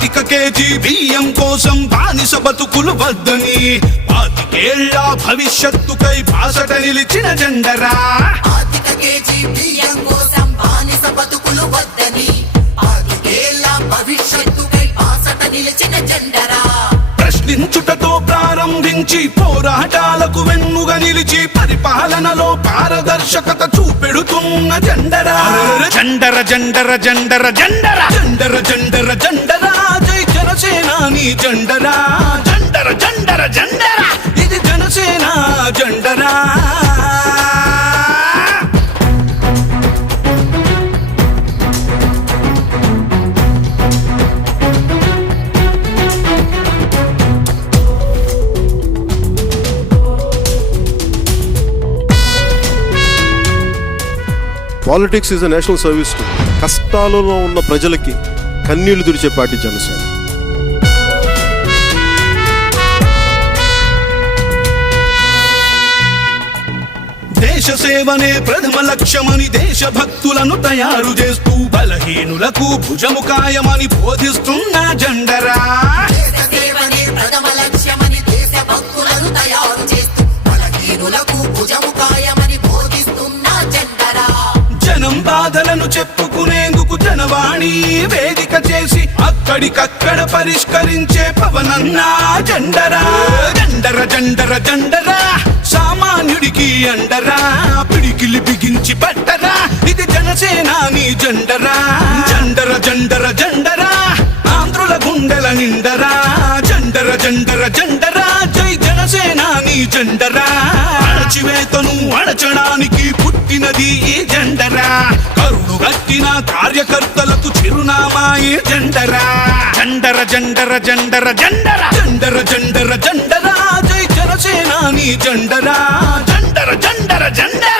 పాతిక కేజీ బియ్యం కోసం బానిస బతుకులు వద్దని పాతికేళ్ళ భవిష్యత్తుకై బాసట నిలిచిన జెండరా. కేజీ బియ్యం కోసం బానిస బతుకులు వద్దని ఆరుగేళ్ళ భవిష్యత్తుకై బాసట నిలిచిన జెండరా. ప్రశ్నించుటతో ప్రారంభించి పోరాటాలకు వెన్నుగా నిలిచి పరిపాలనలో పారదర్శకత చూపెడుతున్న జెండరా. జెండర జెండర జెండర జెండర. జెండర జెండర జెండరా. జెండరా? జెండర జెండర జెండర? ఇది Janasena జెండరా? Politics is a national service కష్టాలలో ఉన్న ప్రజలకి కన్నీళ్ళు తుడిచే పార్టీ జనసేన. సేవనే ప్రథమ లక్ష్యమని దేశభక్తులను తయారు చేస్తూ బలహీనులకు భుజము కాయమని బోధిస్తున్న జెండరా. జనం బాధలను చెప్పుకునేందుకు జనవాణి వేదిక చేసి అక్కడికక్కడ పరిష్కరించే పవనన్నా జెండరా. జెండర జెండర జెండరా. సామాన్యుడికి అండరా. ఇది నీ జండరా? జండర జండర జండరా? ఆంధ్రుల గుండెల నిండరా? జండర జండర జండరా? జై జనసేనాని జండరా? అణచివేతను అణచడానికి పుట్టినది ఈ జండరా. కరుడు కట్టిన కార్యకర్తలకు చిరునామా ఈ జండరా. జండర జండర జండర జండర. జండర జండర జండరా? జై చలసేనామి జండరా. చండర జండర జండర.